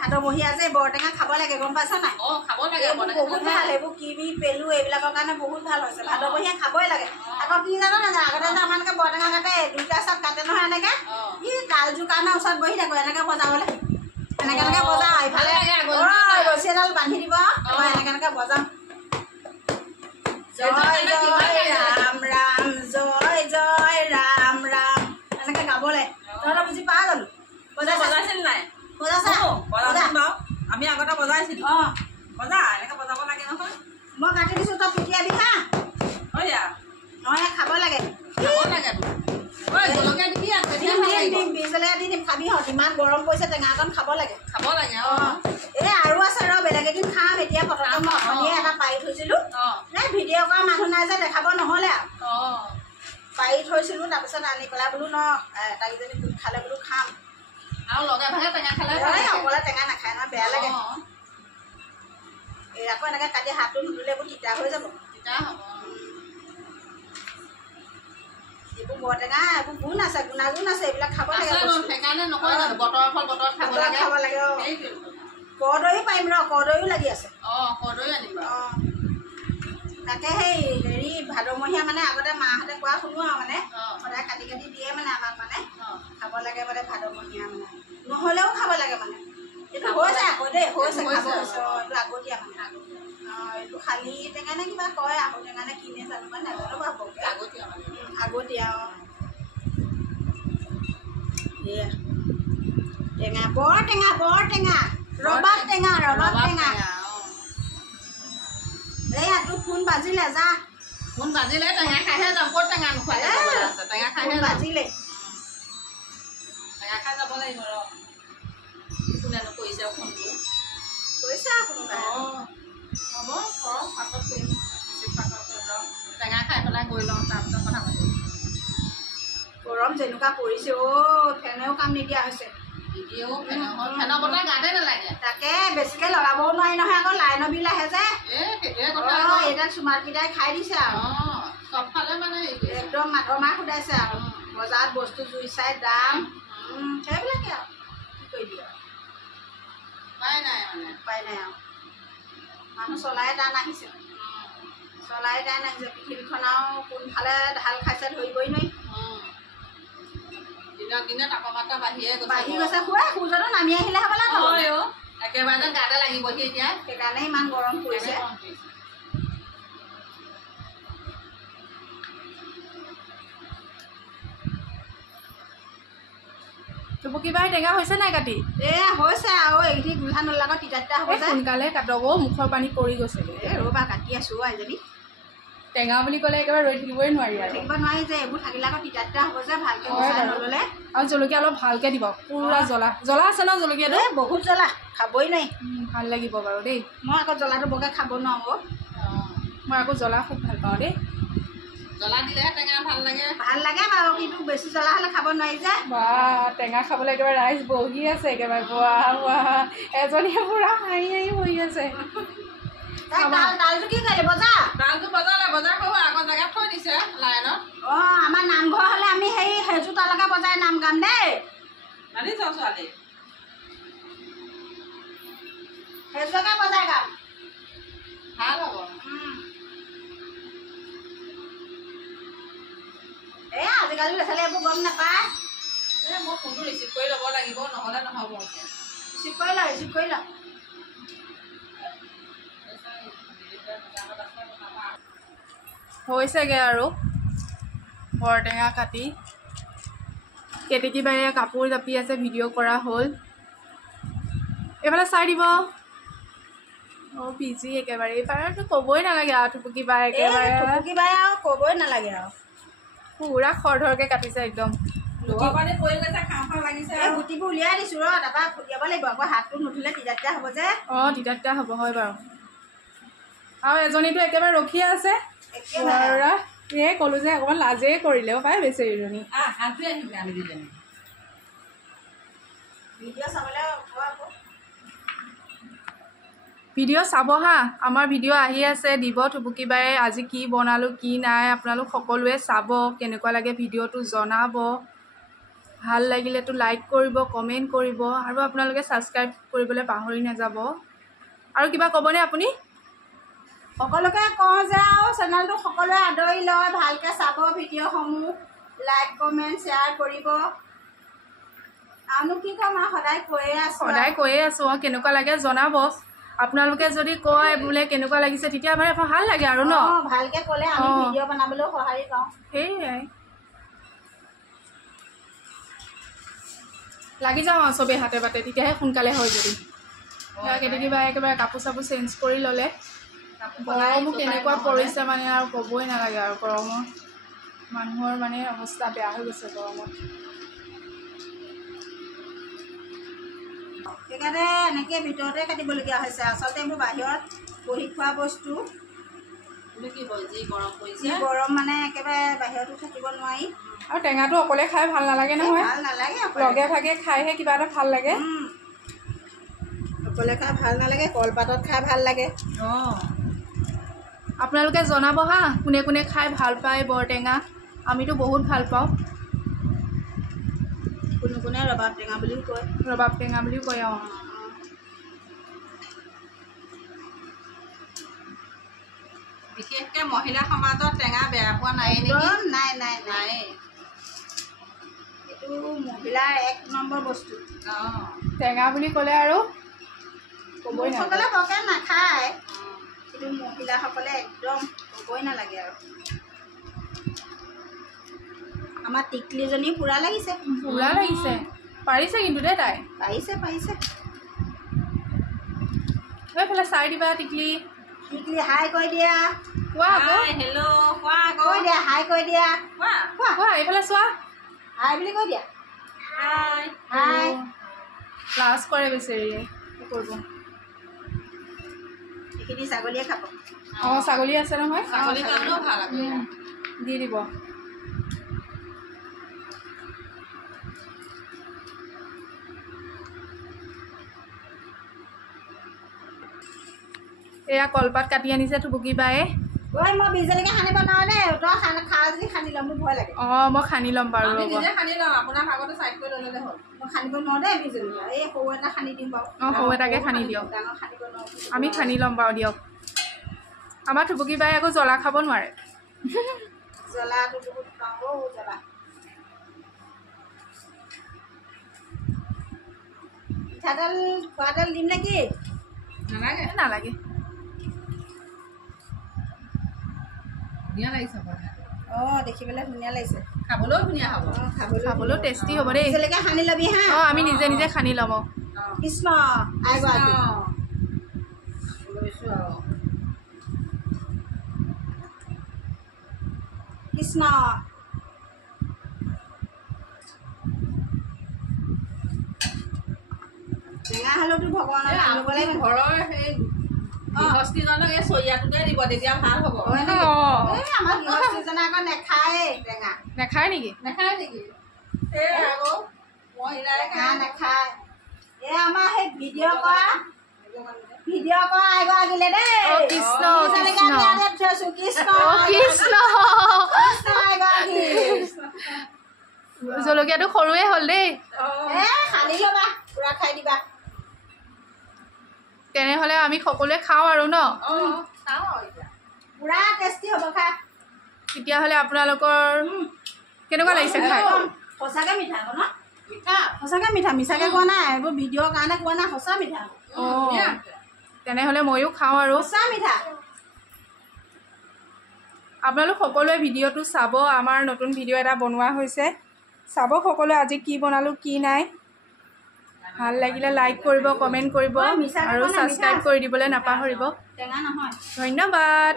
ভাদমহীয়া যে বৰটেঙা খাব লাগে গম পাইছা নাই? খাব লাগে বহুত ভাল এইবোৰ কিবি পেলু এইবিলাকৰ কাৰণে বহুত ভাল হৈছে ভাদমহীয়া খাবই লাগে আকৌ কি জানো নাজানো আগতে যে আমালোকে বৰটেঙা কাটে দুইটা চাপ কাটে নহয় এনেকে ই কালজোৰ কাৰণে ওচৰত বহি থাকো এনেকে বজাবলৈ এনেকে এনেকে বজাওঁ ইফালে ৰছী এডাল বান্ধি দিব মই এনেকে এনেকে বজাওঁ জয় জয় ৰাম ৰাম জয় জয় ৰাম ৰাম এনেকে গাবলৈ তহঁতে বুজি পাওঁ জানো? বজাইছিল নাই? বজাইছা আমি আগতে বজাইছিলো বজা এনেকে বজাব লাগে নহয় মই কাটি দিছোঁ তই পুটিয়াবি হা নহয় খাব লাগে জলকীয়া দি দিম খাবি হঁত ইমান গৰম পৰিছে টেঙা অকণ খাব লাগে এই আৰু আছে ৰ বেলেগ এদিন খাম এতিয়া পটককৈ মই অথনিয়ে এটা পাৰি থৈছিলোঁ নাই ভিডিঅ' কৰা মানুহ নাই যে দেখাব নহ'লে আৰু পাৰি থৈছিলোঁ তাৰপিছত আনি পেলাই বোলো ন এটাকেইজনী গোট খালে বোলো খাম আৰু লগে ভাগে টেঙা খালে অকলে টেঙা নাখায় নহয় বেয়া লাগে এই আকৌ এনেকৈ কাটি হাতটো নুধুলে এইবোৰ তিতা হৈ যাব তিতা হ'ব এইবোৰ বৰটেঙা এইবোৰ গুণ আছে গুণাগুণ আছে এইবিলাক খাব লাগে সেইকাৰণে নকয় জানো বতৰৰ ফল বতৰত খাব লাগে কৰ্দৈও পাৰিম ৰ কৰ্দৈও লাগি আছে কৰ্দৈ আনিম তাকে সেই হেৰি ভাদমহীয়া মানে আগতে মাহঁতে কোৱা শুনো আৰু মানে সদায় কাটি কাটি দিয়ে মানে আমাক মানে খাব লাগে মানে ভাদমহীয়া মানে নহ'লেও খাব লাগে মানে এইটো হৈছে আকৌ দেই হৈছে খাব হৈছে এইটো আগতীয়া মানে এইটো শালি টেঙা নে কিবা কয় আহু টেঙা নে কিনে জানো মানে নাজানো বাৰু আগতীয়া এয়া টেঙা বৰ টেঙা ৰবাব টেঙা এইয়া তোৰ ফোন বাজিলে যা ফোন বাজিলে টেঙা খাইহে যাম ক'ত টেঙা নোখোৱালে টেঙা খাইহে বাজিলে টেঙা খাই যাব লাগিব ৰ কোনেনো কৰিছে ফোনটো কৈছা কোনোবাই হ'ব কৰক পাছত কৰিম পাছত কৰিম টেঙা খাই পেলাই গৈ লওঁ তাৰপিছত কথা পাতিম গৰম যেনেকুৱা পৰিছে ফেনেও কাম নিদিয়া হৈছে ফেনৰ বতাহ গাতে নালাগে তাকে বেছিকৈ লগাবও নোৱাৰি নহয় আকৌ লাইনৰ বিল আহে যে এইডাল চুমাৰকেইটাই খাই দিছে আৰু চবফালে মানে একদম মাধৰ মাৰ সোধাইছে আৰু বজাৰত বস্তু জুই চাই দাম সেইবিলাকে আৰু কি কৰিবি আৰু উপায় নাই আৰু মানুহ চলাই টান আহিছে পৃথিৱীখন আৰু কোনফালে ঢাল খাইছে ধৰিবই নোৱাৰি দিনক দিনে তাপমাত্ৰা বাঢ়ি গৈছে সূৰ্যটো নামি আহিলে হ'বলা একেবাৰে যেন গাতে লাগিবহি এতিয়া সেইকাৰণে ইমান গৰম পৰিছে টুপুকিবাই টেঙা হৈছে নাই কাটি হৈছে আৰু এইখিনি গুলধান নলাগত তিতা হ'ব যে সোনকালে কাটব মুখৰ পানী পৰি গৈছে ৰ'বা কাটি আছোঁ আইজনী টেঙা বুলি ক'লে একেবাৰে ৰৈ থাকিবই নোৱাৰি থাকিব নোৱাৰি যে এইবোৰ থাকিলে আকৌ তিতা হ'ব যে ভালকৈ নল'লে আৰু জলকীয়া অলপ ভালকৈ দিব পুৰা জ্বলা আছে ন জলকীয়াটো বহুত জ্বলা খাবই নোৱাৰি ভাল লাগিব বাৰু দেই মই আকৌ জ্বলাটো বৰকৈ খাব নোৱাৰো মই আকৌ জ্বলা খুব ভাল পাওঁ দেই জ্বলা দিলেহে টেঙা ভাল লাগে বাৰু কিন্তু বেছি জ্বলা হ'লে খাব নোৱাৰি যে টেঙা খাবলৈ একেবাৰে ৰাইজ বহি আছে একেবাৰে এজনীয়ে পুৰা হাঁহি বহি আছে দালটো কি কৰিলে দালটো বজালে বজাৰ কৰিব আগৰ জেগাত থৈ দিছে লাইনত আমাৰ নামঘৰ হ'লে আমি সেইযোৰ তালৈকে বজাই নাম গাম দেই আনি চাওঁ ছোৱালী সেইযোৰকে বজাই গাম ভাল হ'ব আজিকালি ল'ৰা ছোৱালী এইবোৰ গম নাপায় মই ফোনটো ৰিচিভ কৰি ল'ব লাগিব নহ'লে নহ'ব ৰিচিভ কৰি ল হৈছেগৈ আৰু বৰটেঙা কাটি কেতেকী বাৰীয়ে কাপোৰ জাপি আছে ভিডিঅ' কৰা হ'ল এইফালে চাই দিব বিজি একেবাৰে এইবাৰতো ক'বই নালাগে আৰু টুপুকি বাই একেবাৰে আৰু ক'বই নালাগে আৰু পুৰা খৰধৰকৈ কাটিছে একদম গুটিবোৰ উলিয়াই দিছোঁ ৰ তাৰপৰা ফুটিয়াব লাগিব আকৌ হাতটো নুধুলে তিতা হ'ব যে তিতা হ'ব হয় বাৰু আৰু এজনীতো একেবাৰে ৰখিয়ে আছে ক'লো যে অকণমান লাজেই কৰিলে পাই বেচেৰীজনী ভিডিঅ' চাব হা আমাৰ ভিডিঅ' আহি আছে দিব টুপুকি বায়ে আজি কি বনালোঁ কি নাই আপোনালোক সকলোৱে চাব কেনেকুৱা লাগে ভিডিঅ'টো জনাব ভাল লাগিলেতো লাইক কৰিব, কমেণ্ট কৰিব আৰু আপোনালোকে ছাবস্ক্ৰাইব কৰিবলৈ পাহৰি নাযাব। আৰু কিবা ক'বনে আপুনি? সকলোকে কওঁ যে আৰু চেনেলটো সকলোৱে আদৰি লয়, ভালকৈ চাব ভিডিঅ'সমূহ, লাইক কমেণ্ট শ্বেয়াৰ কৰিব। আৰুনো কি ক'ম আৰু সদায় কৈয়ে আছোঁ। কেনেকুৱা লাগে জনাব। আপোনালোকে যদি কয় বোলে কেনেকুৱা লাগিছে তেতিয়া মানে ভাল লাগে আৰু ন ভালকৈ ক'লে আমি ভিডিঅ' বনাবলৈও সঁহাৰি পাওঁ। সেয়াই লাগি যাওঁ আৰু চবেই হাতে পাতে, তেতিয়াহে সোনকালে হয়। যদি কেতিয়াবা একেবাৰে কাপোৰ চাপোৰ চেঞ্জ কৰি ল'লে। গৰমো কেনেকুৱা পৰিছে মানে আৰু ক'বই নালাগে আৰু গৰমৰ মানুহৰ মানে অৱস্থা বেয়া হৈ গৈছে গৰমত। সেইকাৰণে এনেকৈ ভিতৰতে কাটিবলগীয়া হৈছে। আচলতে এইবোৰ বাহিৰত বহি খোৱা বস্তু, কি হ'ল যি গৰম পৰিছে, গৰম মানে একেবাৰে বাহিৰতো থাকিব নোৱাৰি। আৰু টেঙাটো অকলে খাই ভাল নালাগে নহয়, ভাল নালাগে। লগে ভাগে খাইহে কিবা এটা ভাল লাগে। অকলে খাই ভাল নালাগে, কলপাতত খাই ভাল লাগে। আপোনালোকে জনাব হা, কোনে কোনে খাই ভাল পায় বৰটেঙা। আমিতো বহুত ভাল পাওঁ। কোনে কোনে ৰবাব টেঙা বুলিও কয়। ৰবাব টেঙা বুলিও কয়। বিশেষকৈ মহিলা সমাজত টেঙা বেয়া পোৱা নাই নেকি? নাই। এইটো মহিলাৰ 1 নম্বৰ বস্তু। টেঙা বুলি ক'লে আৰু ক'বই নালাগে। সকলে বৰকে নাখায়, কিন্তু মহিলাসকলে একদম ক'বই নালাগে আৰু। আমাৰ টিকলিজনী পূৰা লাগিছে। পাৰিছে কিন্তু দেই তাই। পাৰিছে। এইফালে চাই দিবা টিকলি হাই কৈ দিয়া। কোৱা আকৌ। হেল্ল' কোৱা আকৌ। কৈ দিয়া হাই কৈ দিয়া। কোৱা এইফালে চোৱা। হাই বুলি কৈ দিয়া। হাই। ক্লাছ কৰে বেচেৰিয়ে, কি কৰিব। এইখিনি ছাগলীয়ে খাব। ছাগলী আছে নহয়, ছাগলী কাৰণেও ভাল আকৌ। দি দিব। এয়া কলপাত কাটি আনিছে থুবুকি বায়ে। মই বিজলকীয়া সানিব নোৱাৰো দেই, তই খা যদি সানি ল'ম, মোৰ ভয় লাগে। মই সানি ল'ম বাৰু। নিজে সানি ল'ম, আপোনাৰ ভাগতে চাইড কৰি ল'লে হ'ল। মই সানিব নোৱাৰো দেই বিজলকীয়া। এই সৰু এটা সানি দিম বাৰু। সৰু এটাকে সানি দিয়ক। ডাঙৰ সানিব নোৱাৰো। আমি সানি ল'ম বাৰু দিয়ক। আমাৰ থুবুকি বায়ে আকৌ জ্বলা খাব নোৱাৰে। জ্বলাটো বহুত পাওঁ জ্বলা। মিঠাতেল খোৱাতেল দিম নেকি? নালাগে। ধুনীয়া লাগিছে। দেখিবলৈ ধুনীয়া লাগিছে, খাবলৈও ধুনীয়া হ'ব। খাবলৈও টেষ্টি হ'ব দেই। বিজলকীয়া সানি ল'বি হা। আমি নিজে সানি ল'ম। কৃষ্ণ আইগৰাকী। কৃষ্ণ টেঙা হ'লেওতো ভগৱানক আনিব লাগিব। ঘৰৰ সেই গৃহস্থীজনক এই চৰিয়াটোকে দিব, তেতিয়া ভাল হ'ব। আমাৰ গৃহস্থীজনে আকৌ নেখায় টেঙা। নেখায় নেকি? আকৌ মহিলাই টেঙা নেখায়। এই আমাৰ সেই ভিডিঅ' কৰা আইগৰাকীলে দেই। কৃষ্ণ আইগৰাকী। জলকীয়াটো সৰুৱে হ'ল দেই। সানি ল'বা, পুৰা খাই দিবা। তেনেহ'লে আমি সকলোৱে খাওঁ আৰু ন? পুৰা টেষ্টি হ'ব খা। তেতিয়াহ'লে আপোনালোকৰ কেনেকুৱা লাগিছে খাই? সঁচাকৈ মিঠা আকৌ ন? সঁচাকৈ মিঠা, মিছাকৈ কোৱা নাই। এইবোৰ ভিডিঅ'ৰ কাৰণে কোৱা নাই, সঁচা মিঠা। তেনেহ'লে ময়ো খাওঁ আৰু। সঁচা মিঠা। আপোনালোক সকলোৱে ভিডিঅ'টো চাব। আমাৰ নতুন ভিডিঅ' এটা বনোৱা হৈছে, চাব সকলোৱে। আজি কি বনালোঁ কি নাই। ভাল লাগিলে লাইক কৰিব, কমেণ্ট কৰিব আৰু ছাবস্ক্ৰাইব কৰি দিবলৈ নাপাহৰিব। টেঙা নহয়। ধন্যবাদ।